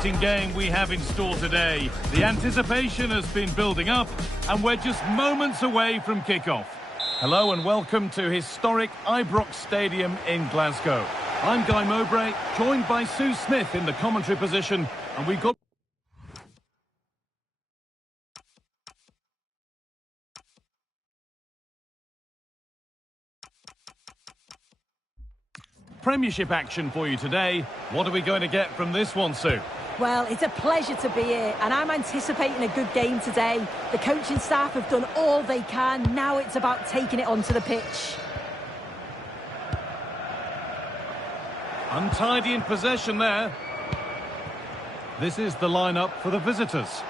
exciting game we have in store today. The anticipation has been building up, and we're just moments away from kick-off. Hello and welcome to historic Ibrox Stadium in Glasgow. I'm Guy Mowbray, joined by Sue Smith in the commentary position, and we've got... Premiership action for you today. What are we going to get from this one, Sue? Well, it's a pleasure to be here, and I'm anticipating a good game today. The coaching staff have done all they can. Now it's about taking it onto the pitch. Untidy in possession there. This is the lineup for the visitors.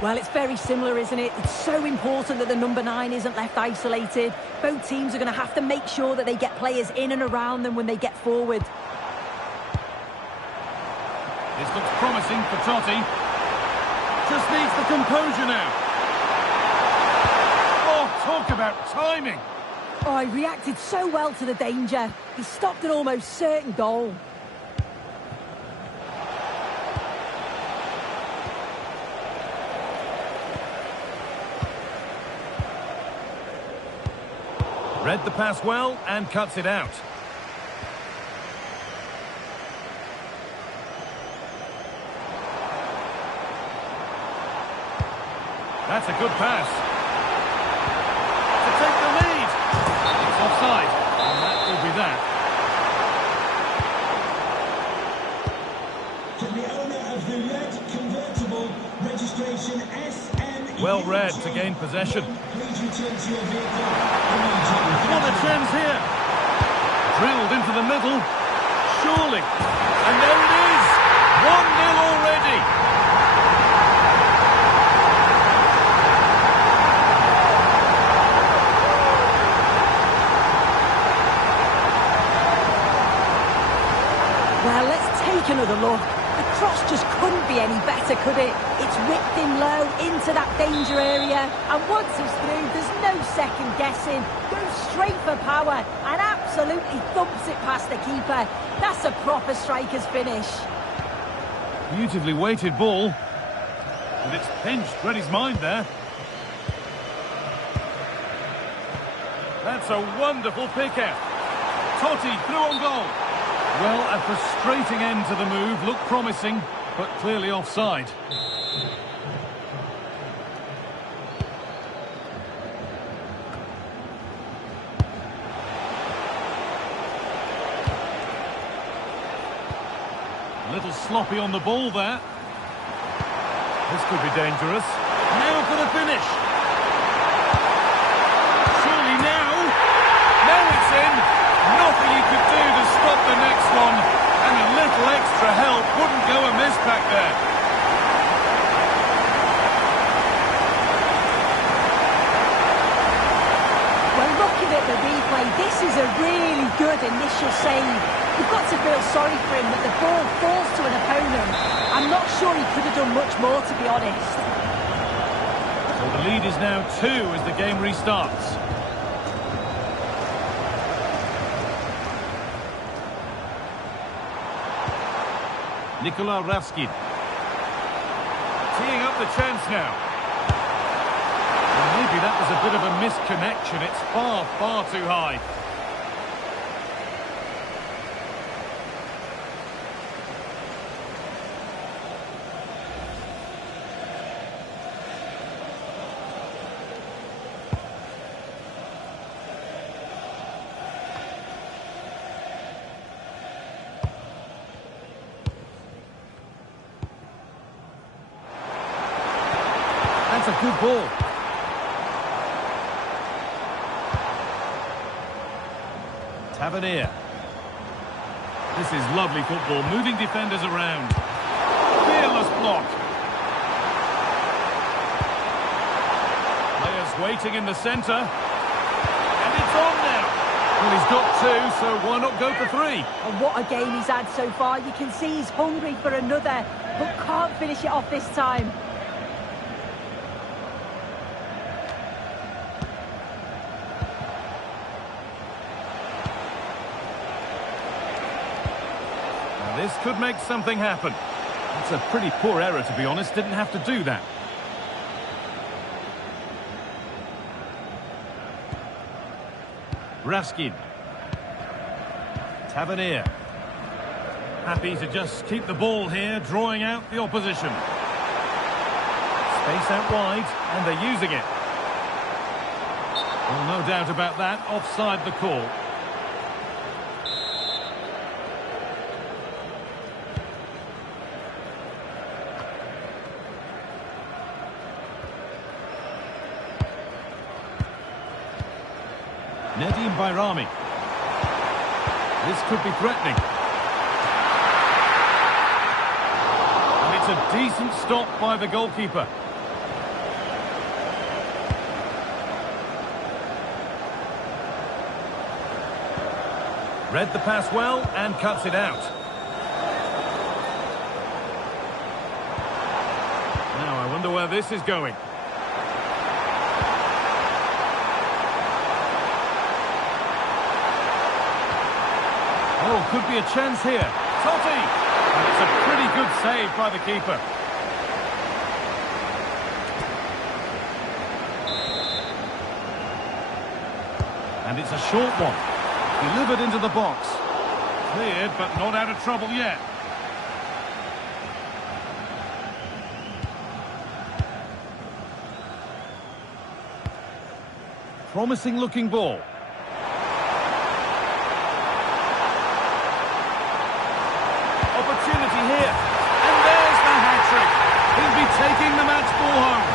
Well, it's very similar, isn't it? It's so important that the number 9 isn't left isolated. Both teams are going to have to make sure that they get players in and around them when they get forward. This looks promising for Totti. Just needs the composure now. Oh, talk about timing. Oh, he reacted so well to the danger. He stopped an almost certain goal. Read the pass well and cuts it out. That's a good pass. To take the lead. It's offside, and that will be that. From the owner of the red convertible, registration SM. Well read to gain possession. Please return to your vehicle immediately. What a chance here. Drilled into the middle. Surely. And there it is. 1-0 already. Well, let's take another look. The cross just couldn't be any better, could it? It's whipped him low into that danger area. And once he's through, there's no second guessing. Goes straight for power and absolutely thumps it past the keeper. That's a proper striker's finish. Beautifully weighted ball. And it's pinched. Read his mind there. That's a wonderful pick-out. Totti through on goal. Well, a frustrating end to the move. Looked promising, but clearly offside. A little sloppy on the ball there. This could be dangerous. Now for the finish. Surely now. Now it's in. Nothing he could do to stop the next one. And a little extra help wouldn't go amiss back there. Well, looking at the replay, this is a really good initial save. You've got to feel sorry for him that the ball falls to an opponent. I'm not sure he could have done much more, to be honest. So the lead is now 2 as the game restarts. Nikola Ravskin. Teeing up the chance now. Well, maybe that was a bit of a misconnection. It's far, far too high. That's a good ball. Tavernier. This is lovely football, moving defenders around. Fearless block. Players waiting in the centre. And it's on now. Well, he's got 2, so why not go for 3? And what a game he's had so far. You can see he's hungry for another, but can't finish it off this time. This could make something happen. That's a pretty poor error, to be honest. Didn't have to do that. Raskin. Tavernier. Happy to just keep the ball here, drawing out the opposition. Space out wide, and they're using it. Well, no doubt about that. Offside the call. Nedim Bayrami. This could be threatening. And it's a decent stop by the goalkeeper. Read the pass well and cuts it out. Now I wonder where this is going. Oh, could be a chance here. Totti! And it's a pretty good save by the keeper. And it's a short one. Delivered into the box. Cleared, but not out of trouble yet. Promising looking ball. Opportunity here. And there's the hat-trick. He'll be taking the match ball home.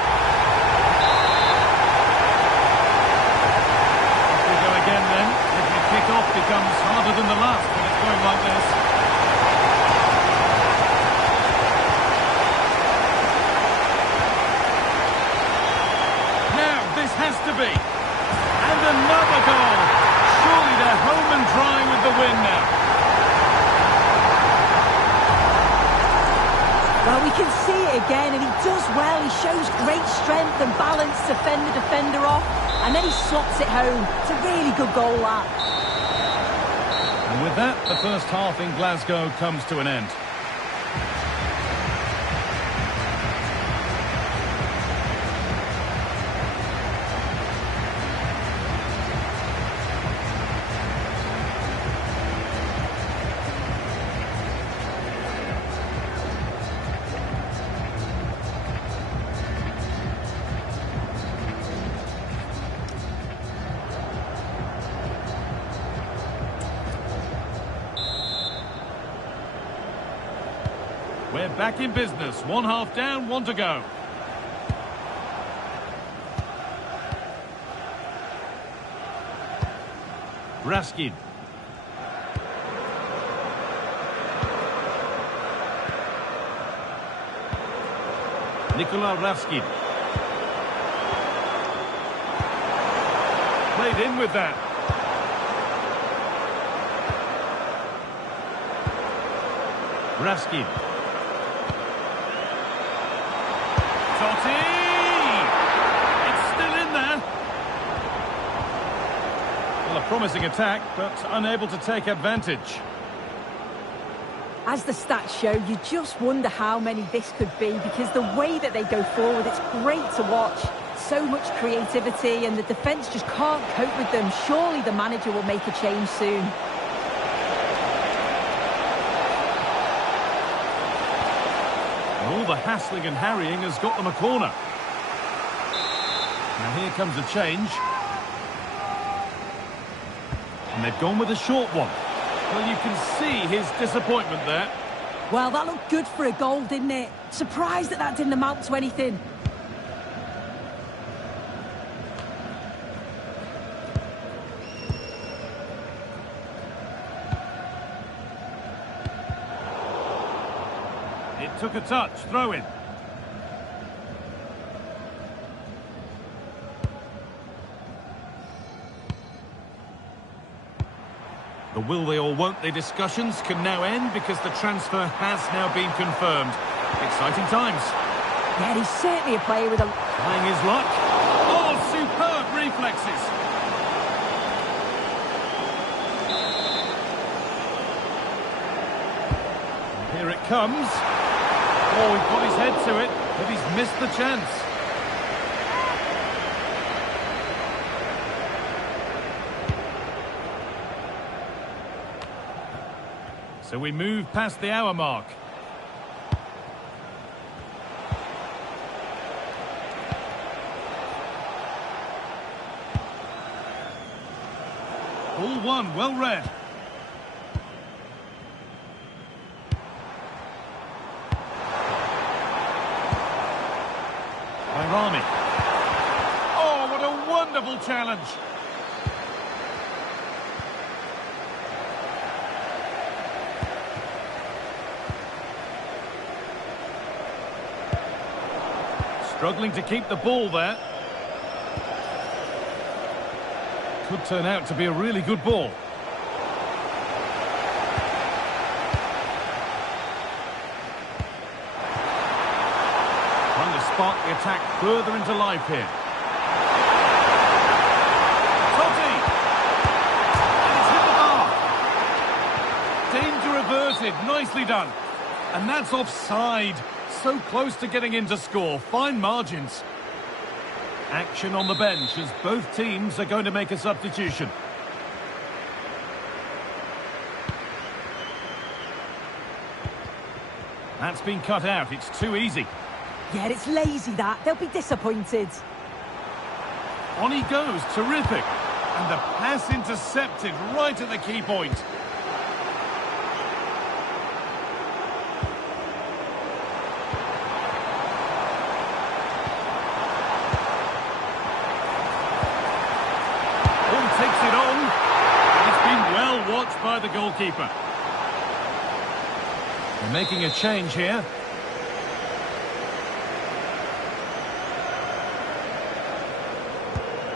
Off we go again then. Every kick-off becomes harder than the last when it's going like this. Now, this has to be. And another goal. Surely they're home and dry with the win now. Well, we can see it again, and he does well. He shows great strength and balance to fend the defender off, and then he slots it home. It's a really good goal, that. And with that, the first half in Glasgow comes to an end. We're back in business. One half down, one to go. Raskin. Nikola Raskin. Played in with that. Raskin. Totti! It's still in there. Well, a promising attack, but unable to take advantage. As the stats show, you just wonder how many this could be, because the way that they go forward, it's great to watch. So much creativity, and the defence just can't cope with them. Surely the manager will make a change soon. All the hassling and harrying has got them a corner. Now here comes a change. And they've gone with a short one. Well, you can see his disappointment there. Well, that looked good for a goal, didn't it? Surprised that that didn't amount to anything. It took a touch, throw in. The will they or won't they discussions can now end because the transfer has now been confirmed. Exciting times. Yeah, he's certainly a player with a... Trying his luck. Oh, superb reflexes. Here it comes. Oh, he got his head to it, but he's missed the chance. So we move past the hour mark. Ball one, well read. Rami. Oh, what a wonderful challenge. Struggling to keep the ball there. Could turn out to be a really good ball. Spark the attack further into life here. Totti! And it's hit the bar. Danger averted, nicely done. And that's offside. So close to getting in to score. Fine margins. Action on the bench as both teams are going to make a substitution. That's been cut out. It's too easy. Yeah, it's lazy that. They'll be disappointed. On he goes, terrific. And the pass intercepted right at the key point. Ball takes it on. It's been well watched by the goalkeeper. They're making a change here.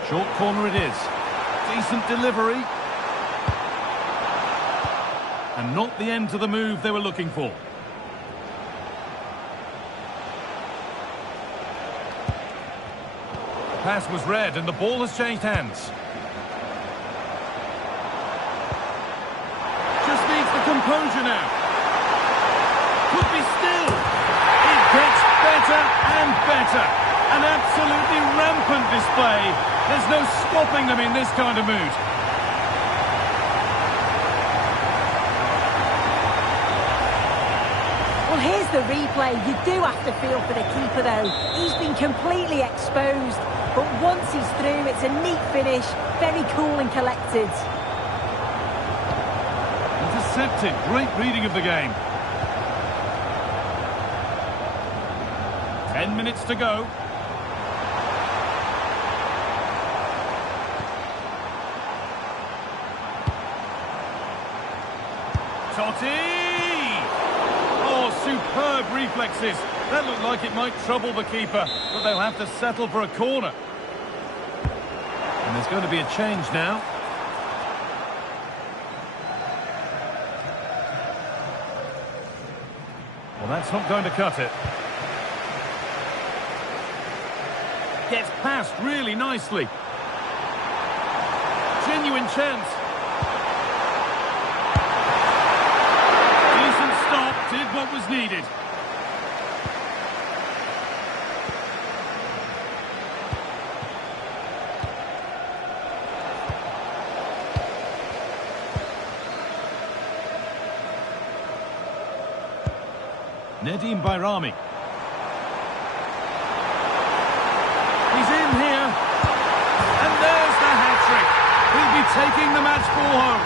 Short corner it is. Decent delivery. And not the end to the move they were looking for. The pass was read and the ball has changed hands. Just needs the composure now. Could be still. It gets better and better. An absolutely rampant display. There's no stopping them in this kind of mood. Well, here's the replay. You do have to feel for the keeper, though. He's been completely exposed. But once he's through, it's a neat finish. Very cool and collected. Intercepted. Great reading of the game. 10 minutes to go. Totti! Oh, superb reflexes. That looked like it might trouble the keeper, but they'll have to settle for a corner. And there's going to be a change now. Well, that's not going to cut it. Gets past really nicely. Genuine chance. Decent stop, did what was needed. Nedim Bayrami. He's in here. And there's the hat-trick. He'll be taking the match ball home.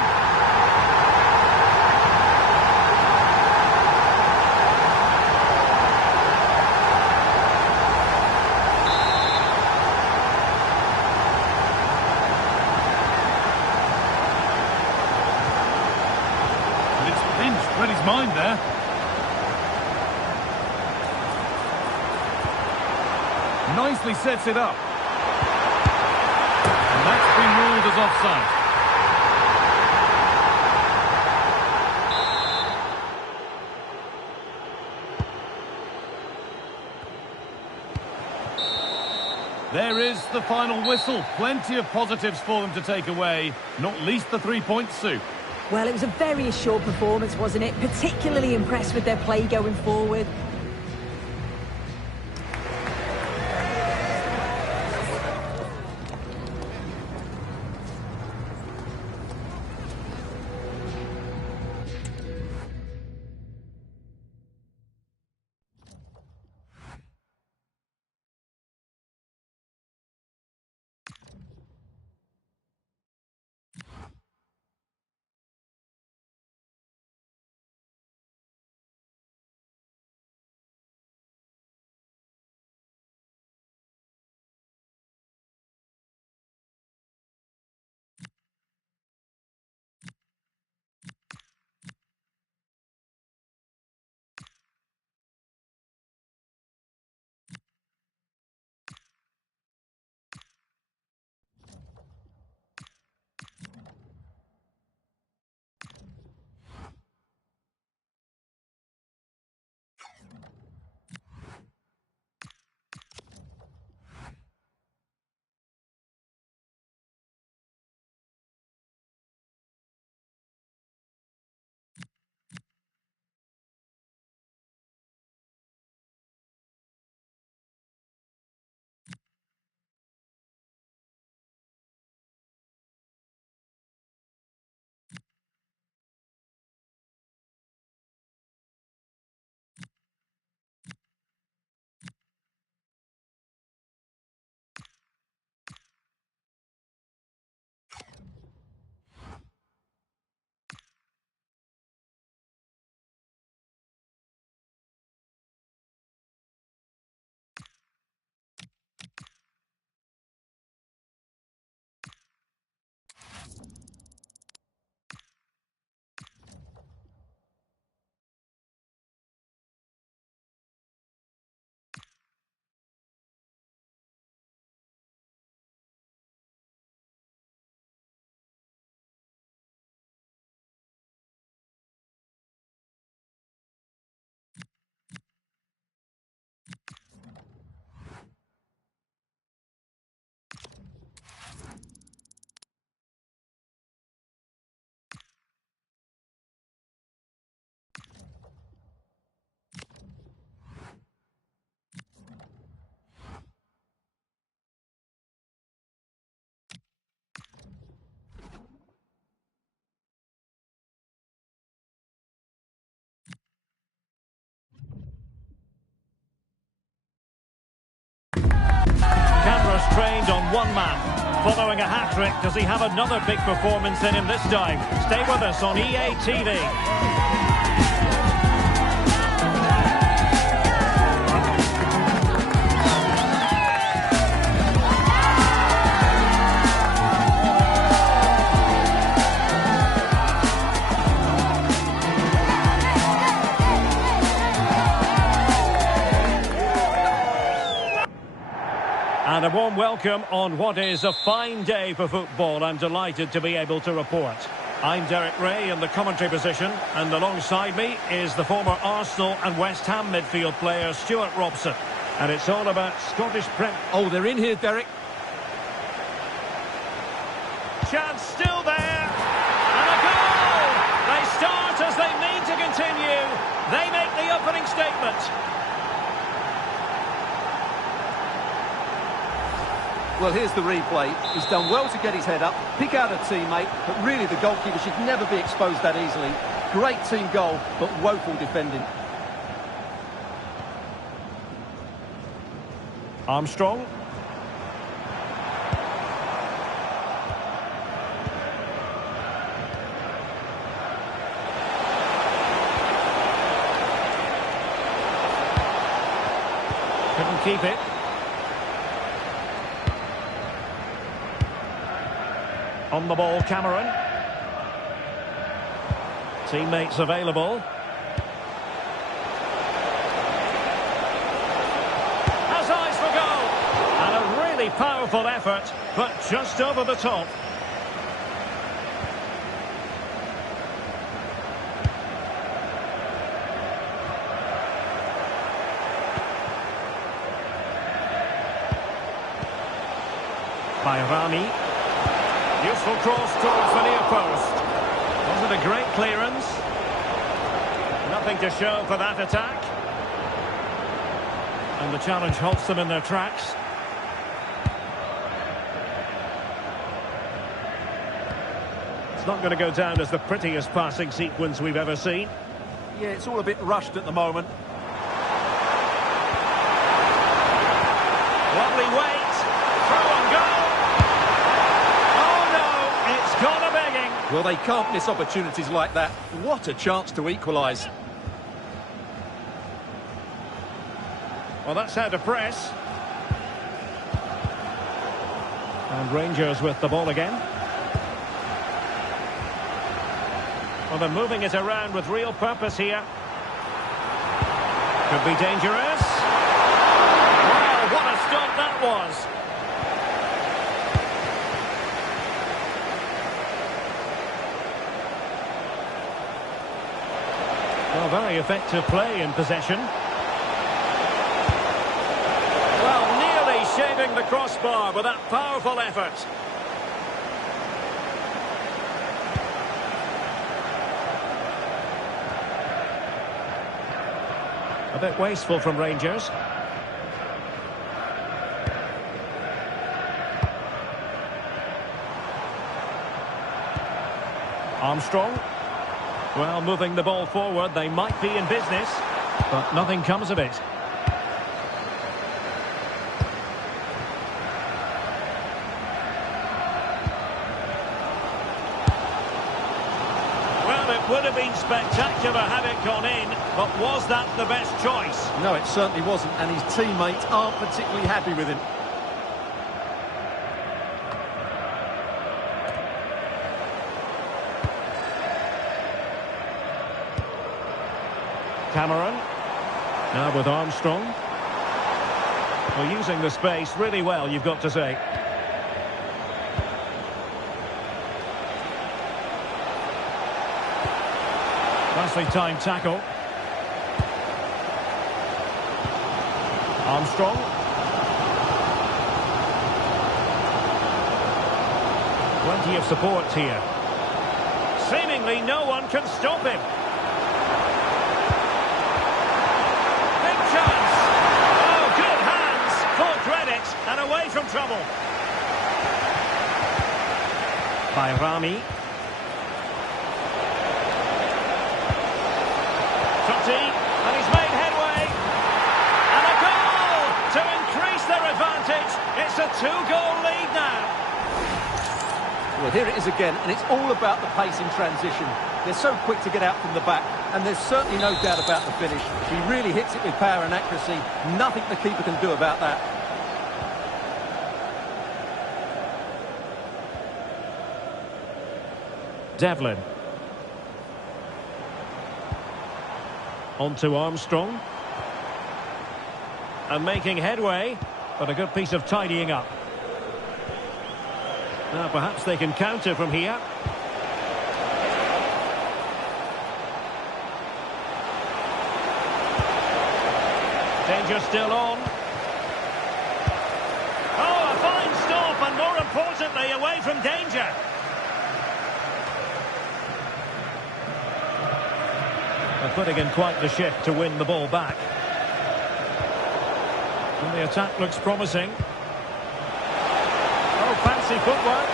But it's pinched, read his mind there. Nicely sets it up. And that's been ruled as offside. There is the final whistle. Plenty of positives for them to take away, not least the 3 points, Sue. Well, it was a very assured performance, wasn't it? Particularly impressed with their play going forward. man. Following a hat-trick, does he have another big performance in him this time? Stay with us on EA TV. And a warm welcome on what is a fine day for football. I'm delighted to be able to report. I'm Derek Ray in the commentary position, and alongside me is the former Arsenal and West Ham midfield player Stuart Robson. And it's all about Scottish Prem. Oh, they're in here, Derek. Chance still there. And a goal! They start as they mean to continue. They make the opening statement. Well, here's the replay. He's done well to get his head up, pick out a teammate, but really the goalkeeper should never be exposed that easily. Great team goal, but woeful defending. Armstrong. Couldn't keep it. On the ball, Cameron. Teammates available. Has eyes for goal. And a really powerful effort, but just over the top. By Rami. Useful cross towards the near post. Was it a great clearance? Nothing to show for that attack. And the challenge halts them in their tracks. It's not going to go down as the prettiest passing sequence we've ever seen. Yeah, it's all a bit rushed at the moment. Lovely weight. Throw on goal. Gone a begging. Well, they can't miss opportunities like that. What a chance to equalise. Well, that's how to press. And Rangers with the ball again. Well, they're moving it around with real purpose here. Could be dangerous. Wow, what a stop that was. Well, very effective play in possession. Well, nearly shaving the crossbar with that powerful effort. A bit wasteful from Rangers. Armstrong. Well, moving the ball forward, they might be in business, but nothing comes of it. Well, it would have been spectacular had it gone in, but was that the best choice? No, it certainly wasn't, and his teammates aren't particularly happy with him. Cameron, now with Armstrong. Well, using the space really well, you've got to say. Nicely timed tackle. Armstrong. Plenty of support here. Seemingly no one can stop him. And away from trouble. By Rami. Totti, and he's made headway. And a goal to increase their advantage. It's It's a two-goal lead now. Well, here it is again, and it's all about the pace in transition. They're so quick to get out from the back, and there's certainly no doubt about the finish. He really hits it with power and accuracy. Nothing the keeper can do about that. Devlin. On to Armstrong. And making headway, but a good piece of tidying up. Now perhaps they can counter from here. Danger still on. Oh, a fine stop, and more importantly, away from danger. They're putting in quite the shift to win the ball back. And the attack looks promising. Oh, fancy footwork.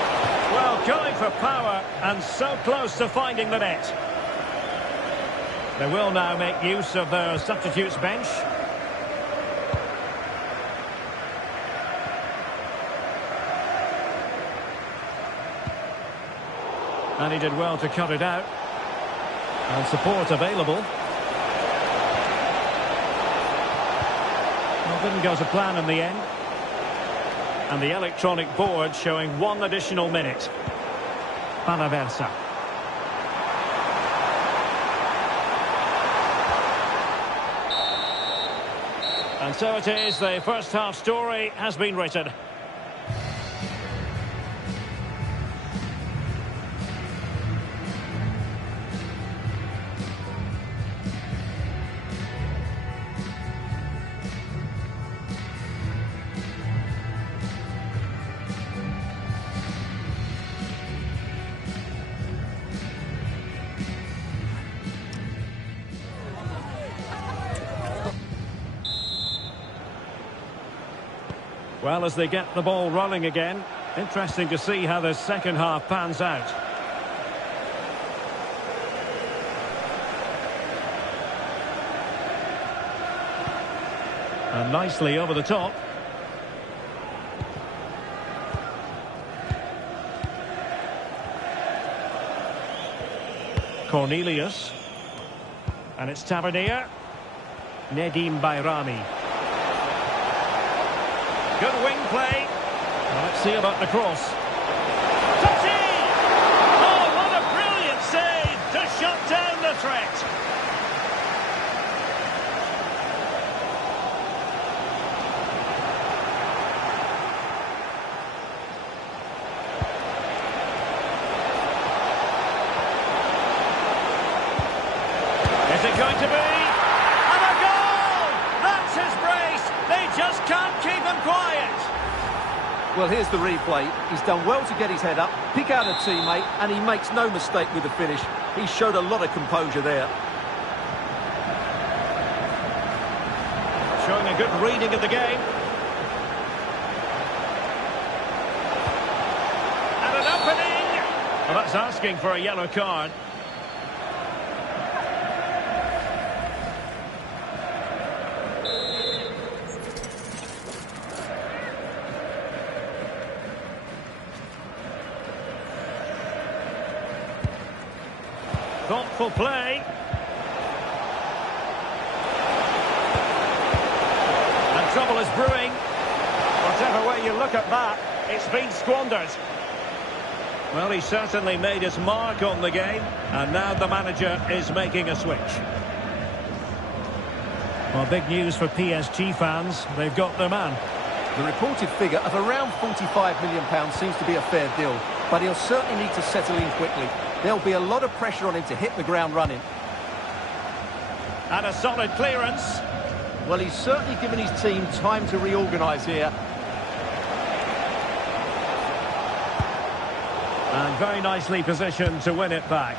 Well, going for power and so close to finding the net. They will now make use of their substitutes bench. And he did well to cut it out. And support available. Well, didn't go to plan in the end. And the electronic board showing 1 additional minute. Panaversa. And so it is, the first half story has been written. Well, as they get the ball rolling again, interesting to see how the second half pans out. And nicely over the top. Cornelius. And it's Tavernier. Nedim Bayrami. Good wing play. Well, let's see about the cross. Touchy! Oh, what a brilliant save to shut down the threat. Is it going to be? And a goal! That's his brace. They just can't keep him quiet. Well, here's the replay. He's done well to get his head up, pick out a teammate, and he makes no mistake with the finish. He showed a lot of composure there. Showing a good reading of the game. And an opening! Well, that's asking for a yellow card. Thoughtful play. And trouble is brewing. Whatever way you look at that, it's been squandered. Well, he certainly made his mark on the game, and now the manager is making a switch. Well, big news for PSG fans. They've got their man. The reported figure of around £45 million seems to be a fair deal, but he'll certainly need to settle in quickly. There'll be a lot of pressure on him to hit the ground running. And a solid clearance. Well, he's certainly given his team time to reorganise here. And very nicely positioned to win it back.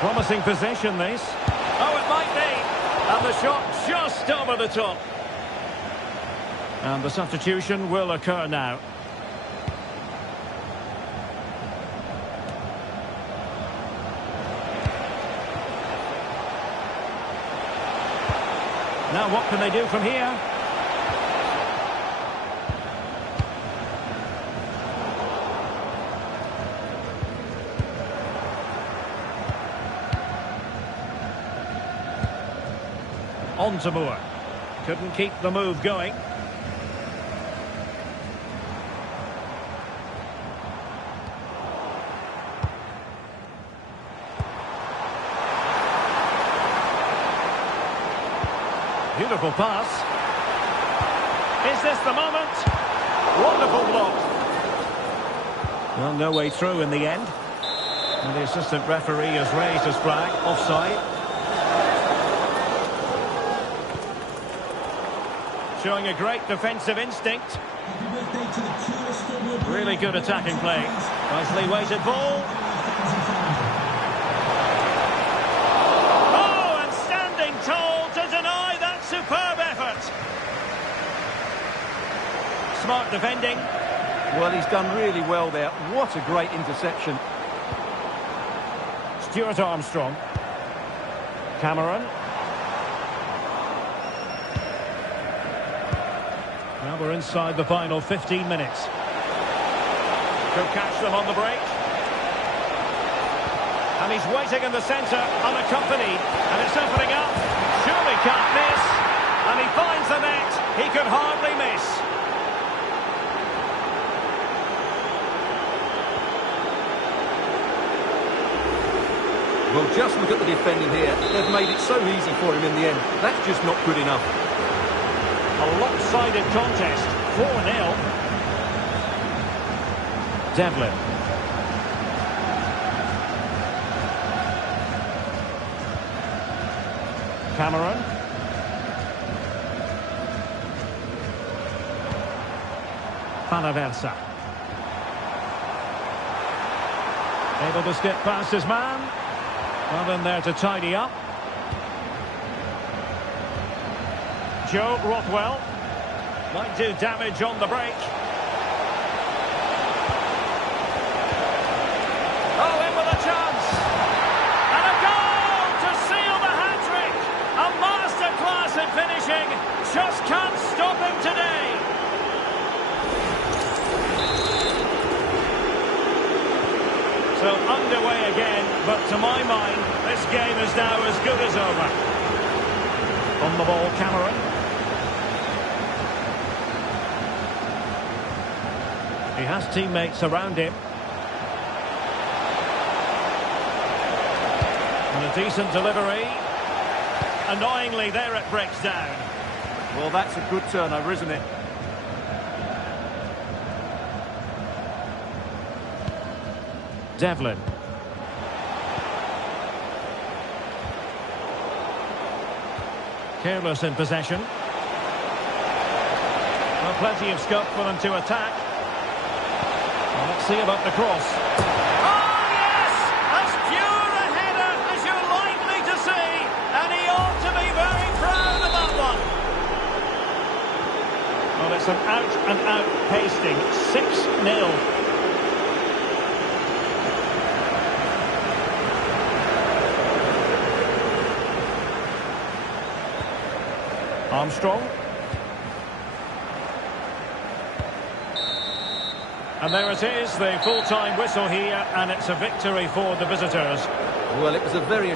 Promising possession, this. Oh, it might be. And the shot just over the top. And the substitution will occur now. Now what can they do from here? On to Moore. Couldn't keep the move going. Beautiful pass. Is this the moment? Wonderful block. Well, no way through in the end. And the assistant referee has raised his flag. Offside. Showing a great defensive instinct. Really good attacking play. Nicely weighted ball. Oh, and standing tall to deny that superb effort. Smart defending. Well, he's done really well there. What a great interception. Stuart Armstrong. Cameron. Now we're inside the final 15 minutes. Could catch them on the break. And he's waiting in the centre, unaccompanied. And it's opening up. Surely can't miss. And he finds the net. He could hardly miss. Well, just look at the defending here. They've made it so easy for him in the end. That's just not good enough. A lopsided contest, 4-0. Devlin. Cameron. Panaversa. Able to skip past his man. Well in there to tidy up. Joe Rothwell might do damage on the break. Oh, in with a chance. And a goal to seal the hat-trick. A masterclass in finishing. Just can't stop him today. So underway again, but to my mind, this game is now as good as over. On the ball, Cameron. He has teammates around him. And a decent delivery. Annoyingly, there it breaks down. Well, that's a good turnover, isn't it? Devlin. Careless in possession. Well, plenty of scope for them to attack. Well, let's see about the cross. Oh, yes! As pure a header as you're likely to see. And he ought to be very proud of that one. Well, it's an out-and-out pasting. 6-0. Armstrong. And there it is, the full-time whistle here, and it's a victory for the visitors. Well, it was a very...